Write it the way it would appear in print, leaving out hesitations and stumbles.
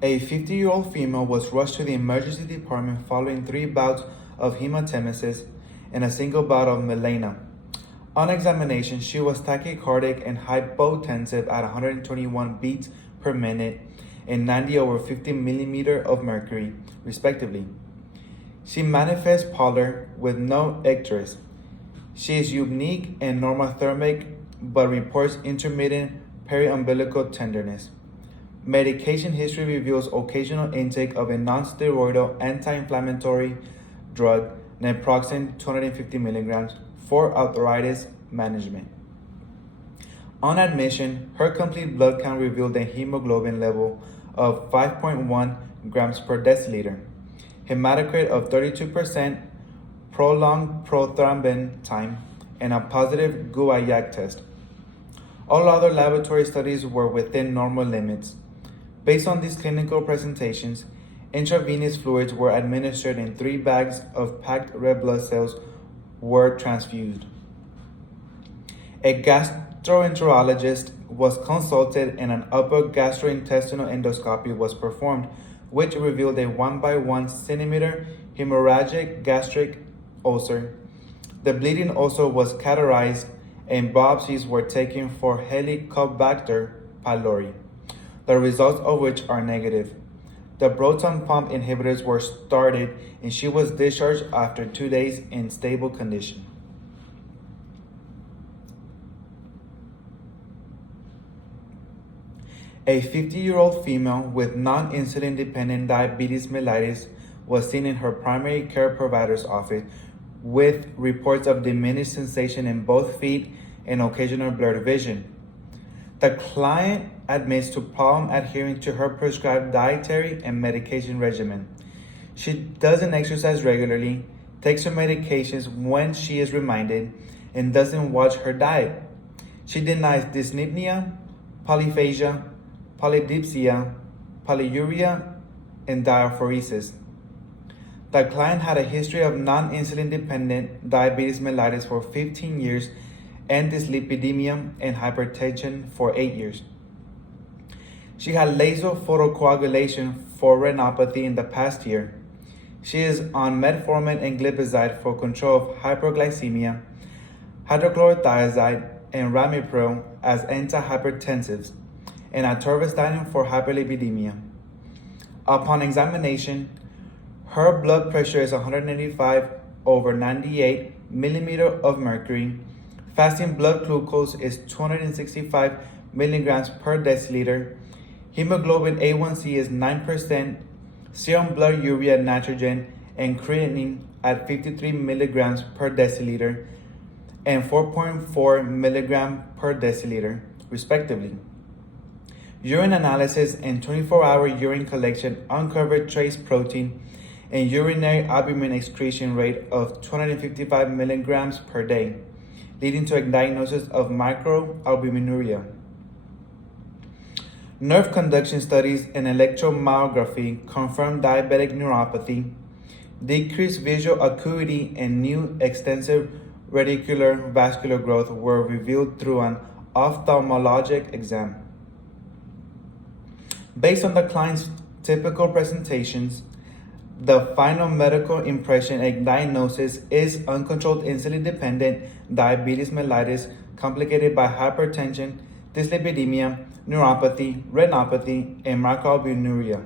A 50-year-old female was rushed to the emergency department following 3 bouts of hematemesis and a single bout of melena. On examination, she was tachycardic and hypotensive at 121 beats per minute and 90 over 50 millimeter of mercury, respectively. She manifests pallor with no icterus. She is unique and normothermic, but reports intermittent periumbilical tenderness. Medication history reveals occasional intake of a non-steroidal anti-inflammatory drug, naproxen 250 milligrams, for arthritis management. On admission, her complete blood count revealed a hemoglobin level of 5.1 grams per deciliter, hematocrit of 32%, prolonged prothrombin time, and a positive Guaiac test. All other laboratory studies were within normal limits. Based on these clinical presentations, intravenous fluids were administered and 3 bags of packed red blood cells were transfused. A gastroenterologist was consulted and an upper gastrointestinal endoscopy was performed, which revealed a 1 centimeter hemorrhagic gastric ulcer. The bleeding ulcer was cauterized and biopsies were taken for Helicobacter pylori, the results of which are negative. The proton pump inhibitors were started and she was discharged after 2 days in stable condition. A 50-year-old female with non-insulin dependent diabetes mellitus was seen in her primary care provider's office with reports of diminished sensation in both feet and occasional blurred vision. The client admits to problem adhering to her prescribed dietary and medication regimen. She doesn't exercise regularly, takes her medications when she is reminded, and doesn't watch her diet. She denies dyspnea, polyphagia, polydipsia, polyuria, and diaphoresis. The client had a history of non-insulin dependent diabetes mellitus for 15 years and dyslipidemia and hypertension for 8 years. She had nasal photocoagulation for retinopathy in the past year. She is on metformin and glipizide for control of hyperglycemia, hydrochlorothiazide, and ramipril as antihypertensives, and atorvastatin for hyperlipidemia. Upon examination, her blood pressure is 185 over 98 millimeter of mercury. Fasting blood glucose is 265 milligrams per deciliter. Hemoglobin A1C is 9%, serum blood urea nitrogen and creatinine at 53 milligrams per deciliter and 4.4 milligram per deciliter, respectively. Urine analysis and 24-hour urine collection uncovered trace protein and urinary albumin excretion rate of 255 milligrams per day, leading to a diagnosis of microalbuminuria. Nerve conduction studies and electromyography confirmed diabetic neuropathy, decreased visual acuity, and new extensive radicular vascular growth were revealed through an ophthalmologic exam. Based on the client's typical presentations, the final medical impression and diagnosis is uncontrolled insulin-dependent diabetes mellitus complicated by hypertension, dyslipidemia, neuropathy, retinopathy, and microalbuminuria.